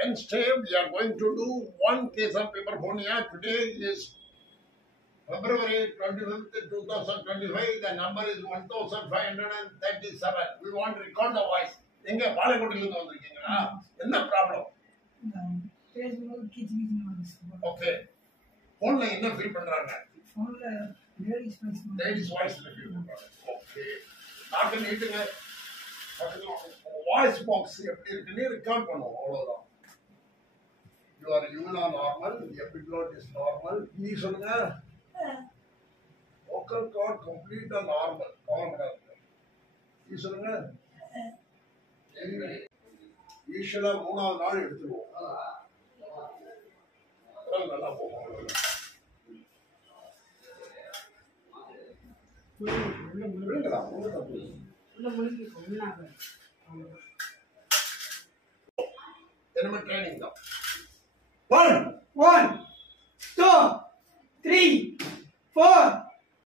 Wednesday, we are going to do one case of hyperphonia. Today is February 25th, 2025. The number is 1537. We want to record the voice. எங்க பாலக்கோட்டிலிருந்து வந்திருக்கீங்களா? என்ன problem? பேசும்போது கிச்சு கிச்சுன்னு வந்துச்சு. Okay. ஃபோன்ல என்ன feel பண்றாங்க? ஃபோன்ல லேடிஸ் வாய்ஸ்ல ஃபீல் பண்றாங்க. ஓகே. நாக்கு நீட்டுங்க. வாய்ஸ் பாக்ஸ் எப்படி இருக்குன்னு ரெக்கார்ட் பண்ணுவோம் அவ்வளவுதான். You are uvula normal, epiglottis is normal. E சொல்லுங்க. Vocal cord complete normal. கவலைப்படாதீங்க. E சொல்லுங்க. ஈஷலா மூணாவது நாள் எடுத்துருவோம். நல்லா போகும். என்ன ட்ரைனிங் தான். 1 2 3 4